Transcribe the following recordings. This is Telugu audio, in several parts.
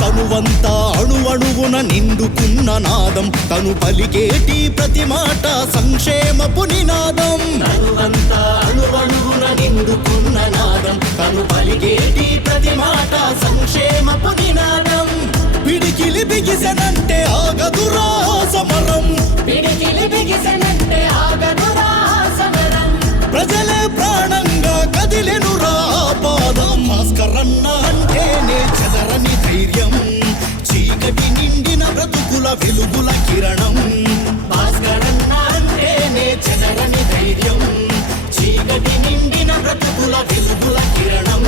తనువంతా అణువణువున నిండుకున్న నాదం తను పలికేటి ప్రతి మాట సంక్షేమపు నినాదం. తనువంతా అణువణువున నిండుకున్న నాదం తను పలికేటి ప్రతి మాట సంక్షేమపు నినాదం. పిడికిలి బిగిసెనంటే ఆగదురా సమరం, పిడికిలి బిగిసెనంటే ఆగదురా సమరం. ప్రజలే ప్రాణంగా కదిలెనురా పాదం. భాస్కరన్న అంటేనే చెదరని ధైర్యం, చీకటి నిండిన బ్రతుకుల వెలుగుల కిరణం. భాస్కరన్న అంటేనే చెదరని ధైర్యం, చీకటి నిండిన బ్రతుకుల వెలుగుల కిరణం.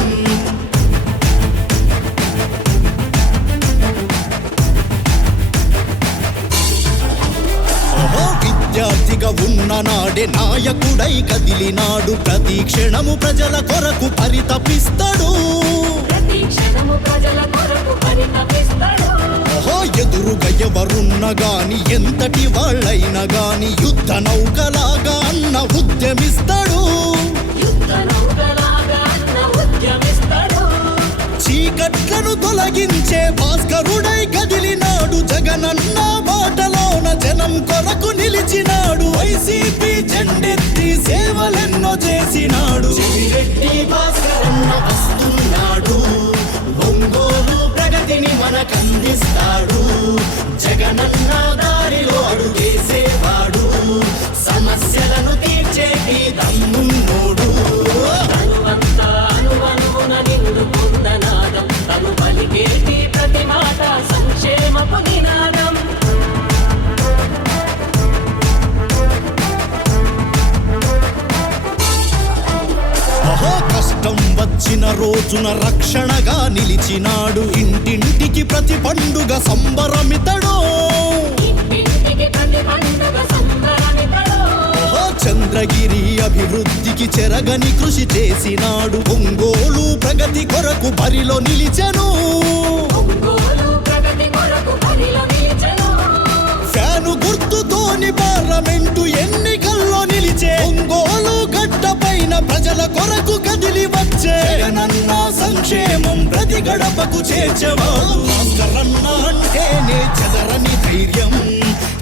విద్యార్థిగా ఉన్న నాడే నాయకుడై కదిలినాడు, ప్రతి క్షణము ప్రజల కొరకు పరితపిస్తాడు. ఎదురుగా ఎవరున్న గాని ఎంతటి వాళ్ళైనా గాని యుద్ధ నౌకలాగా అన్న ఉద్యమిస్తాడు. చీకట్లను తొలగించే భాస్కరుడై కదిలినాడు, జగనన్న బాటలోన జనం కొరకు నిలిచినాడు. వైసీపీ జెండెత్తి సేవలెన్నో చేసినాడు. చెవిరెడ్డి భాస్కరన్న వస్తున్నాడు, ఒంగోలు ప్రగతిని మనకందిస్తాడు. జగనన్న దారిలో అడుగేసేవాడు, సమస్యలను తీర్చేటి దమ్మున్నోడు. తనువంతా అణువణువున నిండుకున్న నాదం తను పలికేటి ప్రతి మాట సంక్షేమపు నినాదం. కష్టం వచ్చిన రోజున రక్షణగా నిలిచినాడు, ఇంటింటికి ప్రతి పండుగ సంబరమితడు. చంద్రగిరి అభివృద్ధికి చెరగని కృషి చేసినాడు, ఒంగోలు ప్రగతి కొరకు బరిలో నిలిచెను. ఫ్యాను గుర్తుతోని పార్లమెంటు ఎన్నికల్లో నిలిచే, ఒంగోలు గడ్డ పైన ప్రజల కొరకు కదిలి వచ్చే. జగనన్న సంక్షేమం ప్రతి గడపకు చేర్చేవాడు. భాస్కరన్న అంటేనే చెదరని ధైర్యం,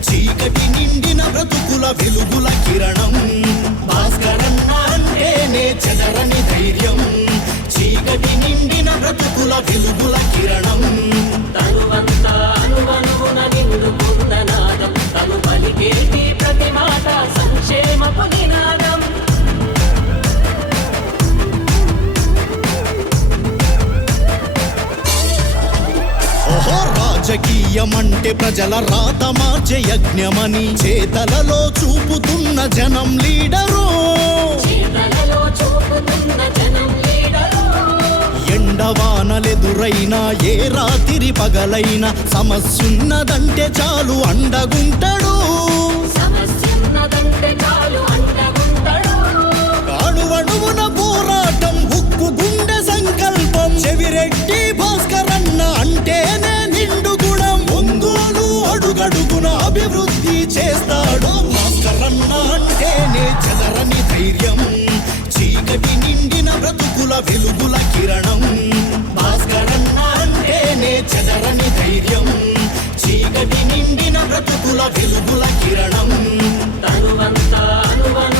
చీకటి నిండిన బ్రతుకుల వెలుగుల కిరణం. భాస్కరన్న అంటేనే చెదరని ధైర్యం, చీకటి నిండిన బ్రతుకుల వెలుగుల కిరణం. తనువంతా అణువణువున నిండుకున్న నాదం తను పలికేటి ప్రతి మాట సంక్షేమపు నినాదం. రాజకీయమంటే ప్రజల రాత మార్చే యజ్ఞమని చేతలలో చూపుతున్న జనం లీడరు. ఎండవానలెదురైనా ఏ రాత్రి పగలైనా సమస్యున్నదంటే చాలు అండగుంటాడు. అణువణువున పోరాటం ఉక్కు గుండె సంకల్పం. చెవిరెడ్డి భాస్కరన్న అంటేనే నిండు గుణం, ఒంగోలు అడుగడుగున అభివృద్ధి చేస్తాడు. భాస్కరన్న అంటేనే చెదరని ధైర్యం, చీకటి నిండిన బ్రతుకుల వెలుగుల కిరణం. భాస్కరన్న అంటేనే చెదరని ధైర్యం, చీకటి నిండిన బ్రతుకుల వెలుగుల కిరణం. తనువంతా అణువణువున